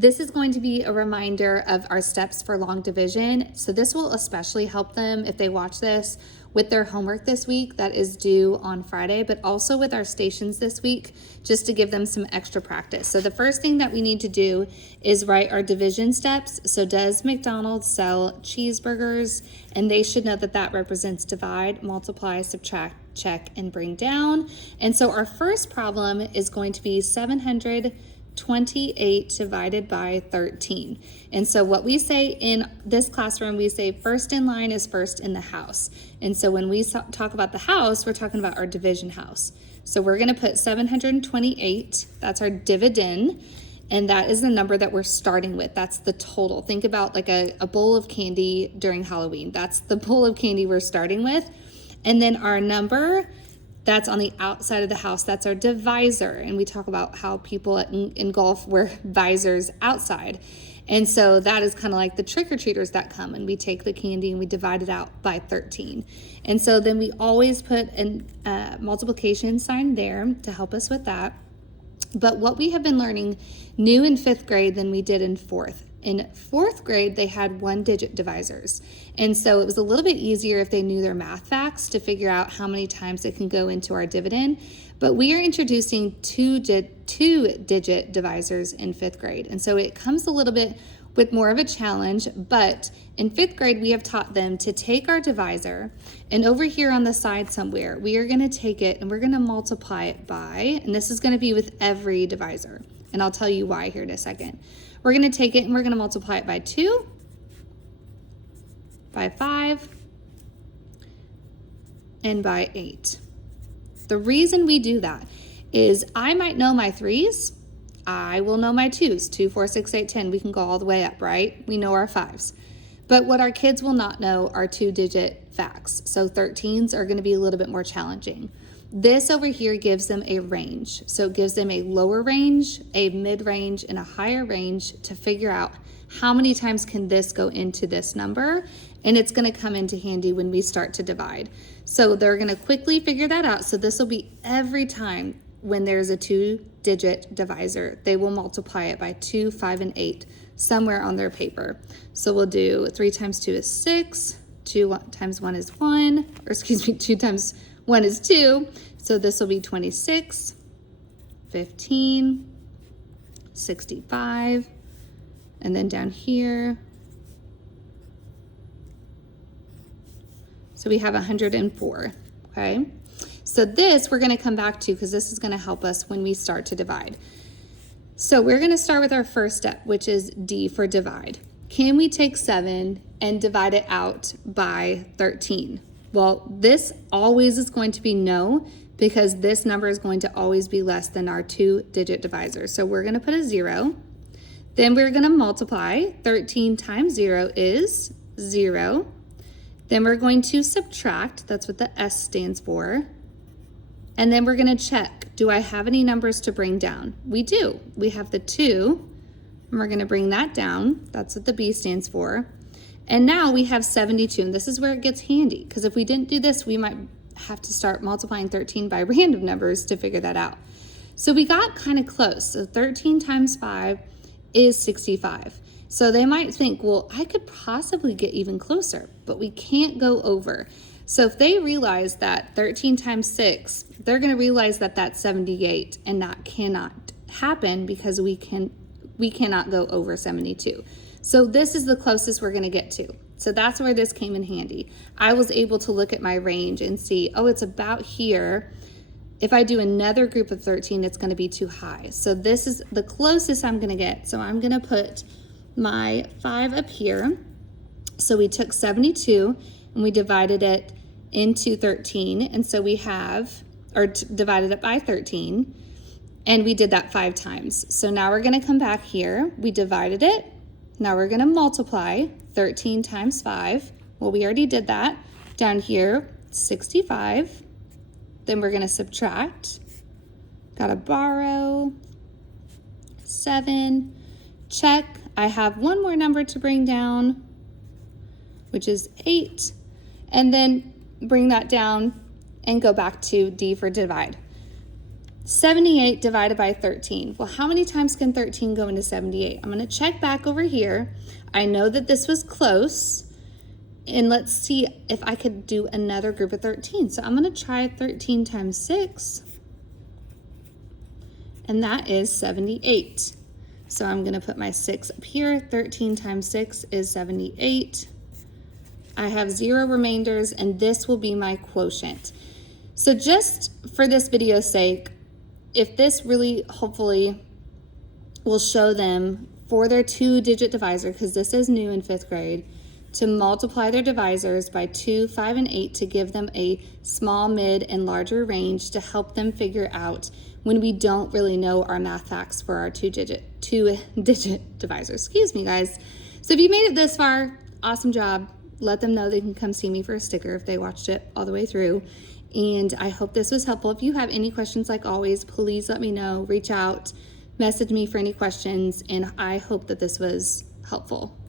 This is going to be a reminder of our steps for long division. So this will especially help them if they watch this with their homework this week that is due on Friday, but also with our stations this week, just to give them some extra practice. So the first thing that we need to do is write our division steps. So does McDonald's sell cheeseburgers? And they should know that that represents divide, multiply, subtract, check, and bring down. And so our first problem is going to be 728 divided by 13. And so what we say in this classroom, we say first in line is first in the house. And so when we talk about the house, we're talking about our division house. So we're going to put 728, that's our dividend, and that is the number that we're starting with. That's the total. Think about like a bowl of candy during Halloween. That's the bowl of candy we're starting with. And then our number, that's on the outside of the house. That's our divisor. And we talk about how people in golf wear visors outside. And so that is kind of like the trick-or-treaters that come, and we take the candy and we divide it out by 13. And so then we always put a multiplication sign there to help us with that. But what we have been learning new in 5th grade than we did in 4th. In 4th grade, they had 1-digit divisors. And so it was a little bit easier if they knew their math facts to figure out how many times it can go into our dividend. But we are introducing 2-digit divisors in 5th grade. And so it comes a little bit with more of a challenge, but in 5th grade, we have taught them to take our divisor, and over here on the side somewhere, we are gonna take it and we're gonna multiply it by, and this is gonna be with every divisor, and I'll tell you why here in a second. We're gonna take it and we're gonna multiply it by 2, by 5, and by 8. The reason we do that is I might know my 3s, I will know my 2s, 2, 4, 6, 8, 10. We can go all the way up, right? We know our 5s. But what our kids will not know are 2-digit facts. So 13s are going to be a little bit more challenging. This over here gives them a range. So it gives them a lower range, a mid-range, and a higher range to figure out how many times can this go into this number. And it's going to come into handy when we start to divide. So they're going to quickly figure that out. So this will be every time when there's a 2-digit divisor, they will multiply it by 2, 5, and 8 somewhere on their paper. So we'll do 3 times 2 is 6, 2 times 1 is 1, or excuse me, 2 times 1 is 2. So this will be 26, 15, 65, and then down here, so we have 104, okay? So this we're going to come back to because this is going to help us when we start to divide. So we're going to start with our first step, which is D for divide. Can we take 7 and divide it out by 13? Well, this always is going to be no, because this number is going to always be less than our 2-digit divisor. So we're going to put a 0. Then we're going to multiply. 13 times 0 is 0. Then we're going to subtract. That's what the S stands for. And then we're going to check, do I have any numbers to bring down? We do. We have the 2, and we're going to bring that down. That's what the B stands for. And now we have 72, and this is where it gets handy, because if we didn't do this, we might have to start multiplying 13 by random numbers to figure that out. So we got kind of close. So 13 times 5 is 65. So they might think, well, I could possibly get even closer, but we can't go over. So if they realize that 13 times 6, they're going to realize that that's 78, and that cannot happen because we cannot go over 72. So this is the closest we're going to get to. So that's where this came in handy. I was able to look at my range and see, oh, it's about here. If I do another group of 13, it's going to be too high. So this is the closest I'm going to get. So I'm going to put my 5 up here. So we took 72 and we divided it into 13, and so we have, or divided it by 13, and we did that 5 times. So now we're going to come back here. We divided it. Now we're going to multiply 13 times 5. Well, we already did that. Down here, 65. Then we're going to subtract. Got to borrow 7. Check. I have one more number to bring down, which is 8. And then bring that down and go back to D for divide. 78 divided by 13. Well, how many times can 13 go into 78? I'm going to check back over here. I know that this was close. And let's see if I could do another group of 13. So I'm going to try 13 times 6. And that is 78. So I'm going to put my 6 up here. 13 times 6 is 78. I have 0 remainders, and this will be my quotient. So just for this video's sake, if this really hopefully will show them for their 2-digit divisor, because this is new in 5th grade, to multiply their divisors by 2, 5, and 8 to give them a small, mid, and larger range to help them figure out when we don't really know our math facts for our 2-digit divisors. Excuse me, guys. So if you made it this far, awesome job. Let them know they can come see me for a sticker if they watched it all the way through. And I hope this was helpful. If you have any questions, like always, please let me know. Reach out, message me for any questions, and I hope that this was helpful.